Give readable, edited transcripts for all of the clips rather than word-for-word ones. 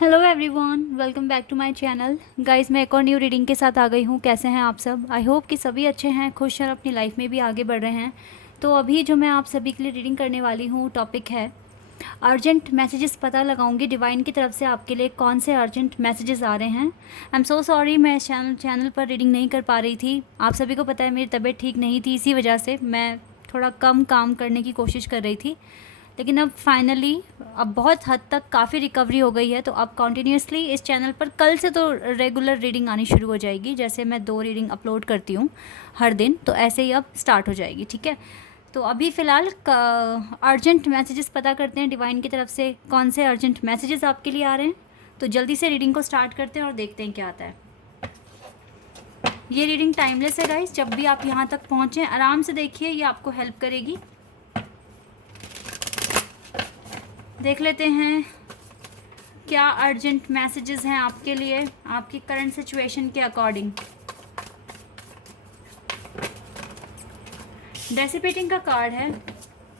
Hello everyone, welcome back to my channel. Guys, मैं एक और न्यू रीडिंग के साथ आ गई हूँ। कैसे हैं आप सब? आई होप कि सभी अच्छे हैं, खुश हैं, अपनी लाइफ में भी आगे बढ़ रहे हैं। तो अभी जो मैं आप सभी के लिए रीडिंग करने वाली हूँ, टॉपिक है अर्जेंट मैसेजेस। पता लगाऊंगी डिवाइन की तरफ से आपके लिए कौन से अर्जेंट मैसेजेस आ रहे हैं। आई एम सो सॉरी, मैं चैनल पर रीडिंग नहीं कर पा रही थी। आप सभी को पता है मेरी तबीयत ठीक नहीं थी, इसी वजह से मैं थोड़ा कम काम करने की कोशिश कर रही थी। लेकिन अब फाइनली अब बहुत हद तक काफ़ी रिकवरी हो गई है। तो अब कॉन्टीन्यूसली इस चैनल पर कल से तो रेगुलर रीडिंग आनी शुरू हो जाएगी। जैसे मैं 2 रीडिंग अपलोड करती हूँ हर दिन, तो ऐसे ही अब स्टार्ट हो जाएगी। ठीक है, तो अभी फ़िलहाल अर्जेंट मैसेजेस पता करते हैं डिवाइन की तरफ से कौन से अर्जेंट मैसेजेस आपके लिए आ रहे हैं। तो जल्दी से रीडिंग को स्टार्ट करते हैं और देखते हैं क्या आता है। ये रीडिंग टाइमलेस है गाइस। जब भी आप यहाँ तक पहुँचें आराम से देखिए, ये आपको हेल्प करेगी। देख लेते हैं क्या अर्जेंट मैसेजेस हैं आपके लिए आपकी करंट सिचुएशन के अकॉर्डिंग। डेसिपेटिंग का कार्ड है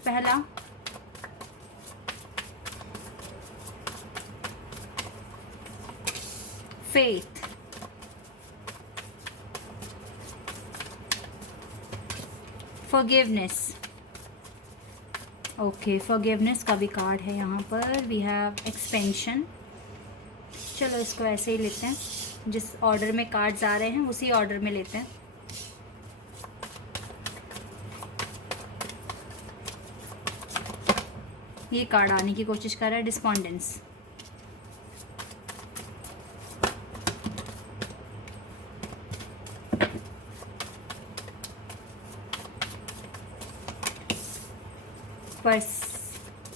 पहला, फेथ, फॉरगिवनेस। ओके, फॉरगिवनेस का भी कार्ड है यहाँ पर। We have expansion. चलो इसको ऐसे ही लेते हैं, जिस ऑर्डर में कार्ड्स आ रहे हैं उसी ऑर्डर में लेते हैं। ये कार्ड आने की कोशिश कर रहा है, despondence.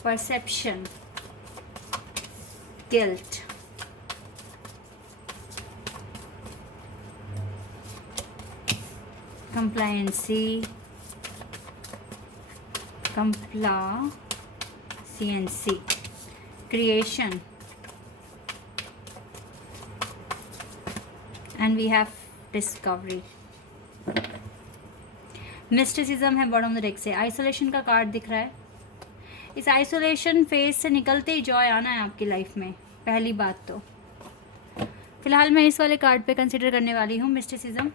Perception, guilt, compliancy, complacency, creation, and we have discovery. Mysticism है बॉटम ऑफ द डेक से। आइसोलेशन का कार्ड दिख रहा है। इस आइसोलेशन फेज से निकलते ही जॉय आना है आपकी लाइफ में। पहली बात तो फिलहाल मैं इस वाले कार्ड पे कंसिडर करने वाली हूँ, मिस्टिसिज्म।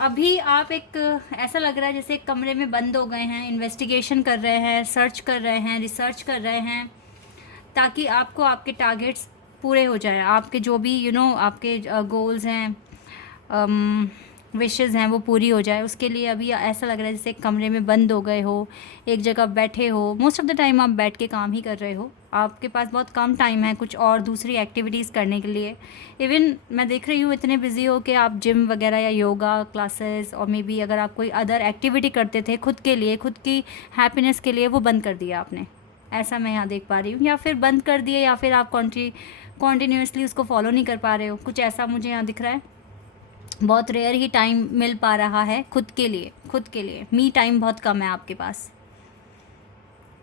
अभी आप एक ऐसा लग रहा है जैसे एक कमरे में बंद हो गए हैं, इन्वेस्टिगेशन कर रहे हैं, सर्च कर रहे हैं, रिसर्च कर रहे हैं, ताकि आपको आपके टारगेट्स पूरे हो जाए। आपके जो भी आपके गोल्स हैं, विशेस हैं, वो पूरी हो जाए। उसके लिए अभी ऐसा लग रहा है जैसे एक कमरे में बंद हो गए हो, एक जगह बैठे हो। मोस्ट ऑफ द टाइम आप बैठ के काम ही कर रहे हो। आपके पास बहुत कम टाइम है कुछ और दूसरी एक्टिविटीज़ करने के लिए। इवन मैं देख रही हूँ इतने बिजी हो कि आप जिम वगैरह या योगा क्लासेस और मे बी अगर आप कोई अदर एक्टिविटी करते थे खुद के लिए, खुद की हैप्पीनेस के लिए, वो बंद कर दिया आपने। ऐसा मैं यहाँ देख पा रही हूँ, या फिर बंद कर दिए या फिर आप कॉन्टीन्यूसली उसको फॉलो नहीं कर पा रहे हो। कुछ ऐसा मुझे यहाँ दिख रहा है। बहुत रेयर ही टाइम मिल पा रहा है खुद के लिए। मी टाइम बहुत कम है आपके पास।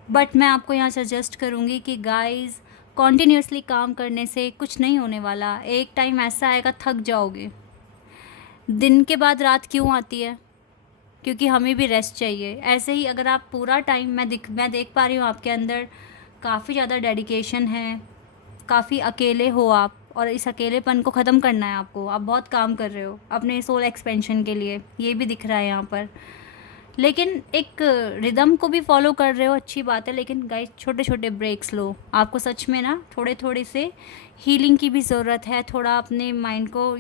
बट मैं आपको यहाँ सजेस्ट करूँगी कि गाइस, कॉन्टीन्यूसली काम करने से कुछ नहीं होने वाला। एक टाइम ऐसा आएगा थक जाओगे। दिन के बाद रात क्यों आती है? क्योंकि हमें भी रेस्ट चाहिए। ऐसे ही अगर आप पूरा टाइम, मैं देख पा रही हूँ आपके अंदर काफ़ी ज़्यादा डेडिकेशन है, काफ़ी अकेले हो आप, और इस अकेलेपन को ख़त्म करना है आपको। आप बहुत काम कर रहे हो अपने सोल एक्सपेंशन के लिए, ये भी दिख रहा है यहाँ पर। लेकिन एक रिदम को भी फॉलो कर रहे हो, अच्छी बात है। लेकिन गाइस, छोटे छोटे ब्रेक्स लो। आपको सच में ना थोड़े थोड़े से हीलिंग की भी ज़रूरत है। थोड़ा अपने माइंड को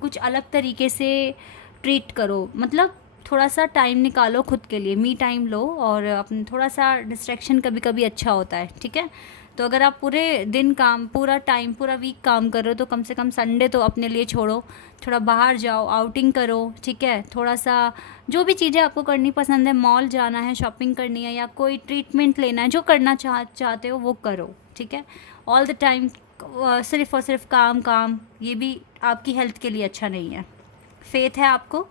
कुछ अलग तरीके से ट्रीट करो। मतलब थोड़ा सा टाइम निकालो खुद के लिए, मी टाइम लो, और अपने थोड़ा सा डिस्ट्रैक्शन कभी कभी अच्छा होता है। ठीक है, तो अगर आप पूरे दिन काम, पूरा टाइम, पूरा वीक काम कर रहे हो, तो कम से कम संडे तो अपने लिए छोड़ो। थोड़ा बाहर जाओ, आउटिंग करो। ठीक है, थोड़ा सा जो भी चीज़ें आपको करनी पसंद है, मॉल जाना है, शॉपिंग करनी है, या कोई ट्रीटमेंट लेना है, जो करना चाहते हो वो करो। ठीक है, ऑल द टाइम सिर्फ और सिर्फ काम काम, ये भी आपकी हेल्थ के लिए अच्छा नहीं है। फेथ है आपको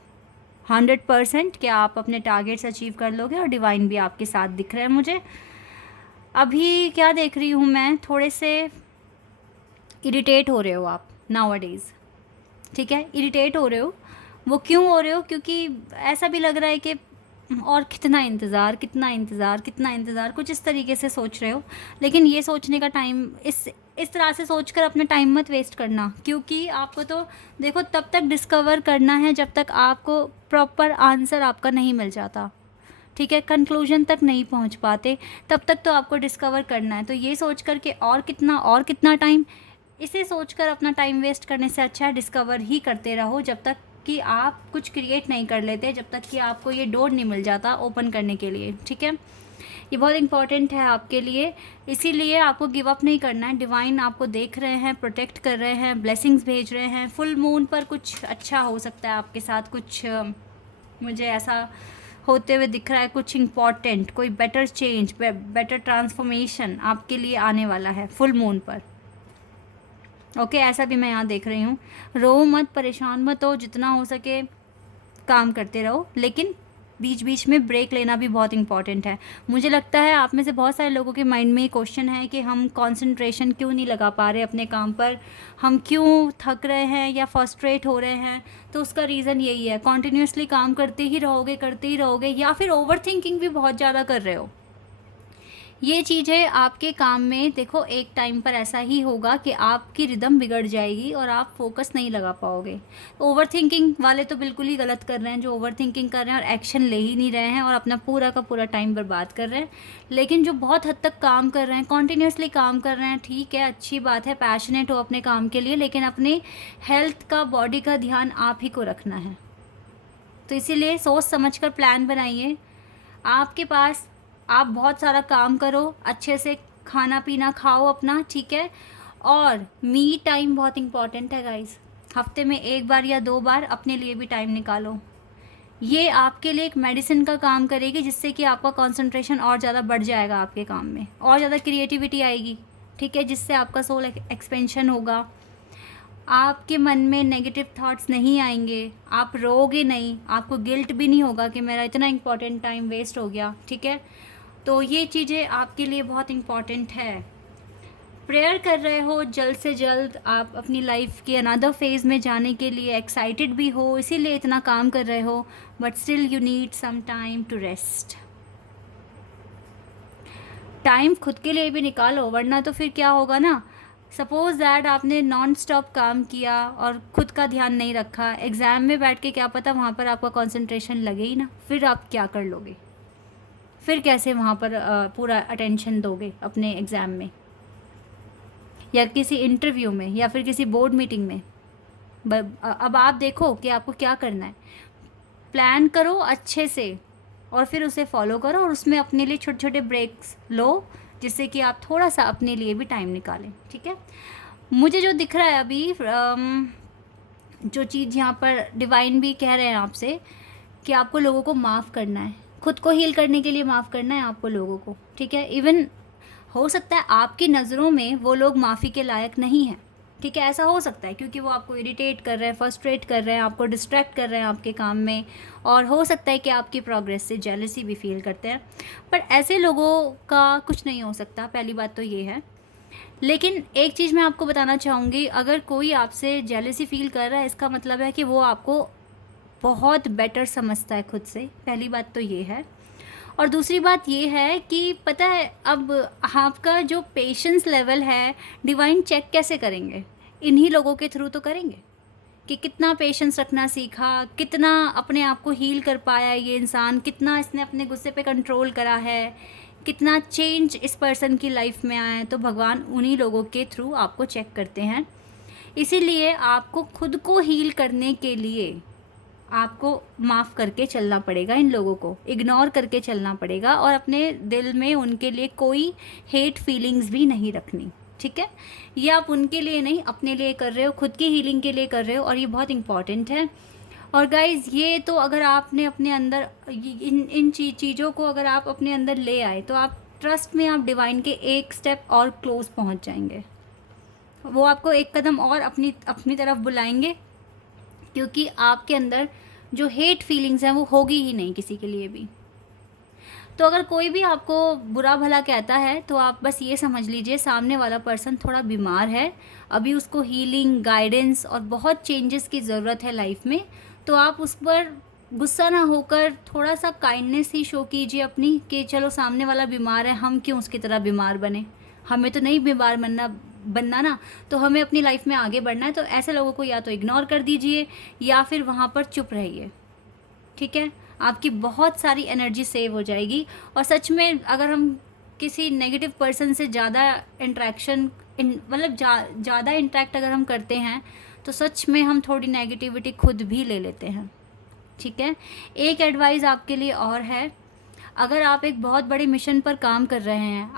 100% कि आप अपने टारगेट्स अचीव कर लोगे, और डिवाइन भी आपके साथ दिख रहा है मुझे। अभी क्या देख रही हूँ मैं, थोड़े से इरिटेट हो रहे हो आप नाउअडेज़। ठीक है, इरिटेट हो रहे हो। वो क्यों हो रहे हो? क्योंकि ऐसा भी लग रहा है कि और कितना इंतज़ार, कितना इंतज़ार, कितना इंतज़ार, कुछ इस तरीके से सोच रहे हो। लेकिन ये सोचने का टाइम, इस तरह से सोचकर अपना टाइम मत वेस्ट करना, क्योंकि आपको तो देखो तब तक डिस्कवर करना है जब तक आपको प्रॉपर आंसर आपका नहीं मिल जाता, ठीक है, कंक्लूजन तक नहीं पहुंच पाते, तब तक तो आपको डिस्कवर करना है। तो ये सोच कर के और कितना टाइम, इसे सोचकर अपना टाइम वेस्ट करने से अच्छा है डिस्कवर ही करते रहो जब तक कि आप कुछ क्रिएट नहीं कर लेते, जब तक कि आपको ये डोर नहीं मिल जाता ओपन करने के लिए, ठीक है। ये बहुत इंपॉर्टेंट है आपके लिए, इसीलिए आपको गिव अप नहीं करना है। डिवाइन आपको देख रहे हैं, प्रोटेक्ट कर रहे हैं, ब्लेसिंग्स भेज रहे हैं। फुल मून पर कुछ अच्छा हो सकता है आपके साथ, कुछ मुझे ऐसा होते हुए दिख रहा है, कुछ इम्पॉर्टेंट, कोई बेटर चेंज, बेटर ट्रांसफॉर्मेशन आपके लिए आने वाला है फुल मून पर। ओके, ऐसा भी मैं यहाँ देख रही हूँ। रो मत, परेशान मत हो, जितना हो सके काम करते रहो, लेकिन बीच बीच में ब्रेक लेना भी बहुत इंपॉर्टेंट है। मुझे लगता है आप में से बहुत सारे लोगों के माइंड में ये क्वेश्चन है कि हम कंसंट्रेशन क्यों नहीं लगा पा रहे अपने काम पर, हम क्यों थक रहे हैं या फ्रस्ट्रेट हो रहे हैं। तो उसका रीज़न यही है, कॉन्टिन्यूसली काम करते ही रहोगे, या फिर ओवर थिंकिंग भी बहुत ज़्यादा कर रहे हो। ये चीज़ें आपके काम में देखो एक टाइम पर ऐसा ही होगा कि आपकी रिदम बिगड़ जाएगी और आप फोकस नहीं लगा पाओगे। ओवर थिंकिंग वाले तो बिल्कुल ही गलत कर रहे हैं, जो ओवर थिंकिंग कर रहे हैं और एक्शन ले ही नहीं रहे हैं और अपना पूरा का पूरा टाइम बर्बाद कर रहे हैं। लेकिन जो बहुत हद तक काम कर रहे हैं, कॉन्टीन्यूसली काम कर रहे हैं, ठीक है, अच्छी बात है, पैशनेट हो अपने काम के लिए, लेकिन अपने हेल्थ का, बॉडी का ध्यान आप ही को रखना है। तो इसीलिए सोच समझ कर प्लान बनाइए। आपके पास, आप बहुत सारा काम करो, अच्छे से खाना पीना खाओ अपना, ठीक है। और मी टाइम बहुत इंपॉर्टेंट है गाइस। हफ्ते में 1 बार या 2 बार अपने लिए भी टाइम निकालो। ये आपके लिए एक मेडिसिन का काम करेगी, जिससे कि आपका कंसंट्रेशन और ज़्यादा बढ़ जाएगा आपके काम में, और ज़्यादा क्रिएटिविटी आएगी, ठीक है, जिससे आपका सोल एक्सपेंशन होगा। आपके मन में नेगेटिव थॉट्स नहीं आएंगे, आप रोओगे नहीं, आपको गिल्ट भी नहीं होगा कि मेरा इतना इंपॉर्टेंट टाइम वेस्ट हो गया, ठीक है। तो ये चीज़ें आपके लिए बहुत इम्पॉर्टेंट है। प्रेयर कर रहे हो जल्द से जल्द आप अपनी लाइफ के अनदर फेज़ में जाने के लिए, एक्साइटेड भी हो, इसीलिए इतना काम कर रहे हो, but still you need some time to rest. Time खुद के लिए भी निकालो, वरना तो फिर क्या होगा ना, सपोज़ दैट आपने नॉन स्टॉप काम किया और खुद का ध्यान नहीं रखा, एग्ज़ाम में बैठ के क्या पता वहाँ पर आपका कंसंट्रेशन लगे ही ना, फिर आप क्या कर लोगे, फिर कैसे वहाँ पर पूरा अटेंशन दोगे अपने एग्ज़ाम में या किसी इंटरव्यू में या फिर किसी बोर्ड मीटिंग में। अब आप देखो कि आपको क्या करना है, प्लान करो अच्छे से और फिर उसे फॉलो करो, और उसमें अपने लिए छोटे छोटे ब्रेक्स लो, जिससे कि आप थोड़ा सा अपने लिए भी टाइम निकालें, ठीक है। मुझे जो दिख रहा है अभी, जो चीज़ यहाँ पर डिवाइन भी कह रहे हैं आपसे कि आपको लोगों को माफ़ करना है, खुद को हील करने के लिए माफ़ करना है आपको लोगों को, ठीक है। इवन हो सकता है आपकी नज़रों में वो लोग माफ़ी के लायक नहीं हैं, ठीक है, ऐसा हो सकता है, क्योंकि वो आपको इरिटेट कर रहे हैं, फ्रस्ट्रेट कर रहे हैं, आपको डिस्ट्रैक्ट कर रहे हैं आपके काम में, और हो सकता है कि आपकी प्रोग्रेस से जेलसी भी फील करते हैं। पर ऐसे लोगों का कुछ नहीं हो सकता, पहली बात तो ये है। लेकिन एक चीज़ मैं आपको बताना चाहूँगी, अगर कोई आपसे जेलसी फील कर रहा है, इसका मतलब है कि वो आपको बहुत बेटर समझता है खुद से, पहली बात तो ये है। और दूसरी बात ये है कि पता है, अब आपका जो पेशेंस लेवल है डिवाइन चेक कैसे करेंगे, इन्हीं लोगों के थ्रू तो करेंगे कि कितना पेशेंस रखना सीखा, कितना अपने आप को हील कर पाया ये इंसान, कितना इसने अपने गुस्से पे कंट्रोल करा है, कितना चेंज इस पर्सन की लाइफ में आया है। तो भगवान उन्हीं लोगों के थ्रू आपको चेक करते हैं। इसीलिए आपको खुद को हील करने के लिए आपको माफ़ करके चलना पड़ेगा, इन लोगों को इग्नोर करके चलना पड़ेगा, और अपने दिल में उनके लिए कोई हेट फीलिंग्स भी नहीं रखनी, ठीक है। ये आप उनके लिए नहीं, अपने लिए कर रहे हो, खुद की हीलिंग के लिए कर रहे हो, और ये बहुत इंपॉर्टेंट है। और गाइज़, ये तो अगर आपने अपने अंदर इन चीज़ों को अगर आप अपने अंदर ले आए, तो आप ट्रस्ट में आप डिवाइन के एक स्टेप और क्लोज पहुंच जाएंगे। वो आपको एक कदम और अपनी तरफ बुलाएंगे, क्योंकि आपके अंदर जो हेट फीलिंग्स हैं वो होगी ही नहीं किसी के लिए भी। तो अगर कोई भी आपको बुरा भला कहता है, तो आप बस ये समझ लीजिए सामने वाला पर्सन थोड़ा बीमार है, अभी उसको हीलिंग, गाइडेंस और बहुत चेंजेस की ज़रूरत है लाइफ में। तो आप उस पर गुस्सा ना होकर थोड़ा सा काइंडनेस ही शो कीजिए अपनी, कि चलो सामने वाला बीमार है, हम क्यों उसकी तरह बीमार बने, हमें तो नहीं बीमार बनना ना, तो हमें अपनी लाइफ में आगे बढ़ना है। तो ऐसे लोगों को या तो इग्नोर कर दीजिए या फिर वहाँ पर चुप रहिए, ठीक है। आपकी बहुत सारी एनर्जी सेव हो जाएगी। और सच में अगर हम किसी नेगेटिव पर्सन से ज़्यादा इंटरेक्शन मतलब ज़्यादा इंटरेक्ट अगर हम करते हैं तो सच में हम थोड़ी नेगेटिविटी खुद भी ले लेते हैं, ठीक है। एक एडवाइस आपके लिए और है, अगर आप एक बहुत बड़े मिशन पर काम कर रहे हैं,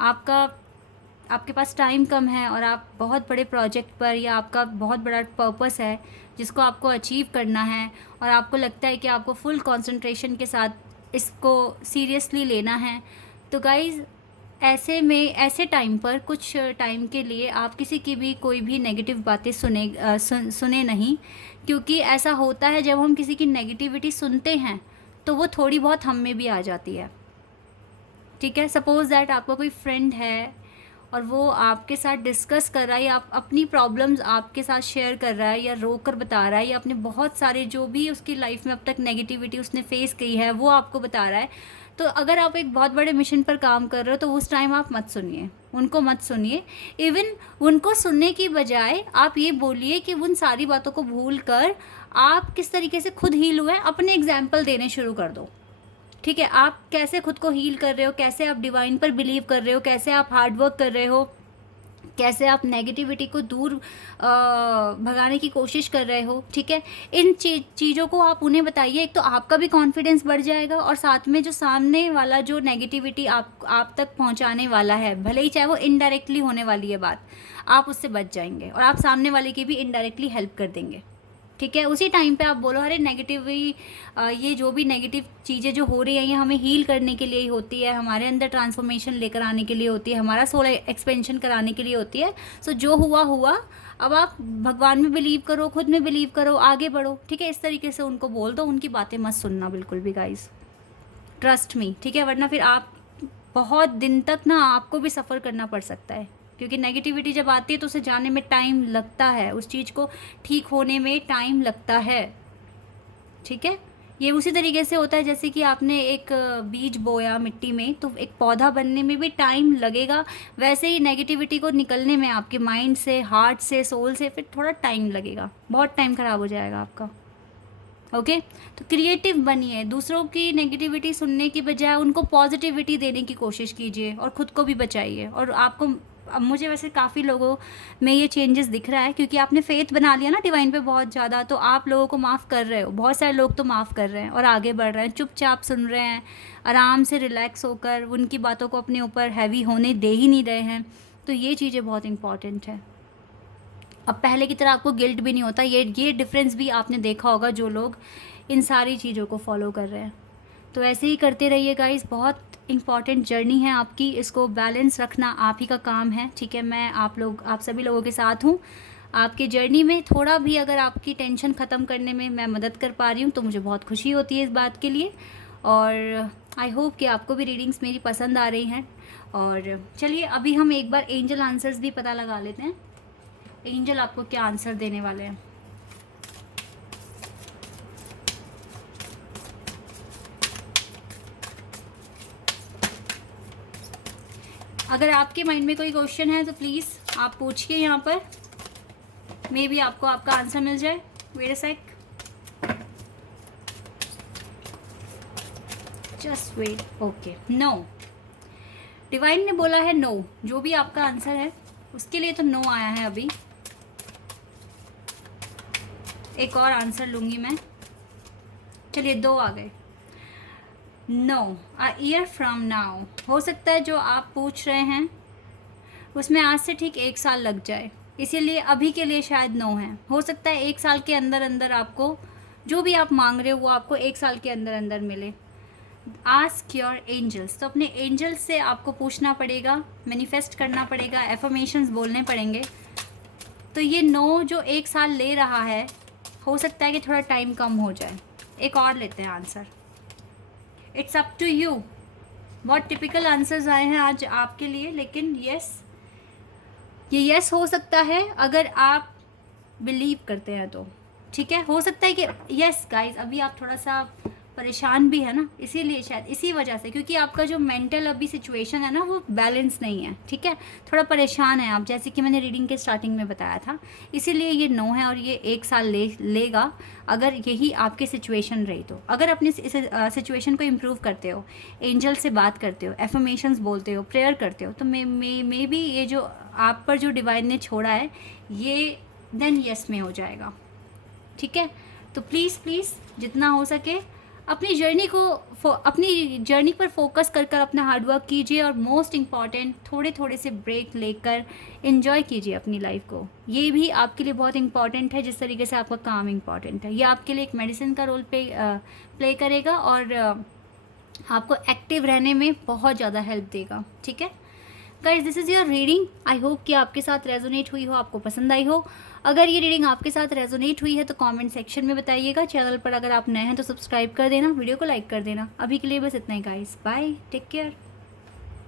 आपके पास टाइम कम है और आप बहुत बड़े प्रोजेक्ट पर, या आपका बहुत बड़ा पर्पस है जिसको आपको अचीव करना है और आपको लगता है कि आपको फुल कंसंट्रेशन के साथ इसको सीरियसली लेना है, तो गाइज़ ऐसे टाइम पर कुछ टाइम के लिए आप किसी की भी कोई भी नेगेटिव बातें सुने नहीं, क्योंकि ऐसा होता है जब हम किसी की नेगेटिविटी सुनते हैं तो वो थोड़ी बहुत हम में भी आ जाती है, ठीक है। सपोज़ दैट आपका कोई फ्रेंड है और वो आपके साथ डिस्कस कर रहा है या अपनी प्रॉब्लम्स आपके साथ शेयर कर रहा है या रो कर बता रहा है, या अपने बहुत सारे जो भी उसकी लाइफ में अब तक नेगेटिविटी उसने फेस की है वो आपको बता रहा है, तो अगर आप एक बहुत बड़े मिशन पर काम कर रहे हो तो उस टाइम आप मत सुनिए, उनको मत सुनिए। इवन उनको सुनने की बजाय आप ये बोलिए कि उन सारी बातों को भूल कर आप किस तरीके से खुद हील हुए अपने एग्जाम्पल देने शुरू कर दो, ठीक है। आप कैसे खुद को हील कर रहे हो, कैसे आप डिवाइन पर बिलीव कर रहे हो, कैसे आप हार्ड वर्क कर रहे हो, कैसे आप नेगेटिविटी को दूर भगाने की कोशिश कर रहे हो, ठीक है। इन चीज़ों को आप उन्हें बताइए, एक तो आपका भी कॉन्फिडेंस बढ़ जाएगा और साथ में जो सामने वाला जो नेगेटिविटी आप तक पहुंचाने वाला है, भले ही चाहे वो इनडायरेक्टली होने वाली है बात, आप उससे बच जाएंगे और आप सामने वाले की भी इनडायरेक्टली हेल्प कर देंगे, ठीक है। उसी टाइम पे आप बोलो अरे ये जो भी नेगेटिव चीज़ें जो हो रही हैं ये हमें हील करने के लिए ही होती है, हमारे अंदर ट्रांसफॉर्मेशन लेकर आने के लिए होती है, हमारा सोल एक्सपेंशन कराने के लिए होती है। सो जो हुआ हुआ, अब आप भगवान में बिलीव करो, खुद में बिलीव करो, आगे बढ़ो, ठीक है। इस तरीके से उनको बोल दो, उनकी बातें मत सुनना बिल्कुल भी गाइस, ट्रस्ट मी, ठीक है। वरना फिर आप बहुत दिन तक ना आपको भी सफ़र करना पड़ सकता है, क्योंकि नेगेटिविटी जब आती है तो उसे जाने में टाइम लगता है, उस चीज़ को ठीक होने में टाइम लगता है, ठीक है। ये उसी तरीके से होता है जैसे कि आपने एक बीज बोया मिट्टी में, तो एक पौधा बनने में भी टाइम लगेगा, वैसे ही नेगेटिविटी को निकलने में आपके माइंड से, हार्ट से, सोल से फिर थोड़ा टाइम लगेगा, बहुत टाइम ख़राब हो जाएगा आपका, ओके। तो क्रिएटिव बनिए, दूसरों की नेगेटिविटी सुनने की बजाय उनको पॉजिटिविटी देने की कोशिश कीजिए और ख़ुद को भी बचाइए। और आपको, अब मुझे वैसे काफ़ी लोगों में ये चेंजेस दिख रहा है, क्योंकि आपने फेथ बना लिया ना डिवाइन पे बहुत ज़्यादा, तो आप लोगों को माफ़ कर रहे हो, बहुत सारे लोग तो माफ़ कर रहे हैं और आगे बढ़ रहे हैं, चुपचाप सुन रहे हैं, आराम से रिलैक्स होकर उनकी बातों को अपने ऊपर हैवी होने दे ही नहीं रहे हैं। तो ये चीज़ें बहुत इंपॉर्टेंट है। अब पहले की तरह आपको गिल्ट भी नहीं होता, ये डिफरेंस भी आपने देखा होगा जो लोग इन सारी चीज़ों को फॉलो कर रहे हैं। तो ऐसे ही करते रहिए गाइस, बहुत इंपॉर्टेंट जर्नी है आपकी, इसको बैलेंस रखना आप ही का काम है, ठीक है। मैं आप सभी लोगों के साथ हूँ आपकी जर्नी में। थोड़ा भी अगर आपकी टेंशन ख़त्म करने में मैं मदद कर पा रही हूँ तो मुझे बहुत खुशी होती है इस बात के लिए। और आई होप कि आपको भी रीडिंग्स मेरी पसंद आ रही हैं। और चलिए अभी हम एक बार एंजल आंसर्स भी पता लगा लेते हैं, एंजल आपको क्या आंसर देने वाले हैं। अगर आपके माइंड में कोई क्वेश्चन है तो प्लीज़ आप पूछिए यहाँ पर, मे बी आपको आपका आंसर मिल जाए। Wait a sec, just wait. Okay, no, divine ने बोला है नो, जो भी आपका आंसर है उसके लिए तो नो आया है। अभी एक और आंसर लूँगी मैं, चलिए 2 आ गए। No, a year from now, हो सकता है जो आप पूछ रहे हैं उसमें आज से ठीक 1 साल लग जाए, इसीलिए अभी के लिए शायद नो है। हो सकता है 1 साल के अंदर अंदर आपको जो भी आप मांग रहे हो वो आपको 1 साल के अंदर अंदर मिले। आस्क योर एंजल्स, तो अपने एंजल्स से आपको पूछना पड़ेगा, मैनिफेस्ट करना पड़ेगा, एफर्मेशंस बोलने पड़ेंगे। तो ये नो जो 1 साल ले रहा है, हो सकता है कि थोड़ा टाइम कम हो जाए। एक और लेते हैं answer, it's up to you. बहुत टिपिकल आंसर्स आए हैं आज आपके लिए, लेकिन यस, ये यस हो सकता है अगर आप बिलीव करते हैं तो, ठीक है। हो सकता है कि यस गाइस, अभी आप थोड़ा सा परेशान भी है ना, इसीलिए शायद इसी वजह से, क्योंकि आपका जो मेंटल अभी सिचुएशन है ना वो बैलेंस नहीं है, ठीक है, थोड़ा परेशान है आप, जैसे कि मैंने रीडिंग के स्टार्टिंग में बताया था, इसीलिए ये 9 है और ये 1 साल लेगा अगर यही आपकी सिचुएशन रही तो। अगर अपनी सिचुएशन को इम्प्रूव करते हो, एंजल से बात करते हो, एफर्मेशंस बोलते हो, प्रेयर करते हो, तो मे बी ये जो आप पर जो डिवाइन ने छोड़ा है ये देन यस में हो जाएगा, ठीक है। तो प्लीज़ प्लीज़ जितना हो सके अपनी जर्नी पर फोकस कर अपना हार्डवर्क कीजिए, और मोस्ट इम्पॉर्टेंट थोड़े थोड़े से ब्रेक लेकर इन्जॉय कीजिए अपनी लाइफ को। ये भी आपके लिए बहुत इंपॉर्टेंट है, जिस तरीके से आपका काम इंपॉर्टेंट है, ये आपके लिए एक मेडिसिन का रोल प्ले करेगा और आपको एक्टिव रहने में बहुत ज़्यादा हेल्प देगा, ठीक है। Guys, this is your reading. I hope कि आपके साथ रेजोनेट हुई हो, आपको पसंद आई हो। अगर ये रीडिंग आपके साथ रेजोनेट हुई है तो कमेंट सेक्शन में बताइएगा। चैनल पर अगर आप नए हैं तो सब्सक्राइब कर देना, वीडियो को लाइक कर देना। अभी के लिए बस इतना ही गाइस, बाय, टेक केयर।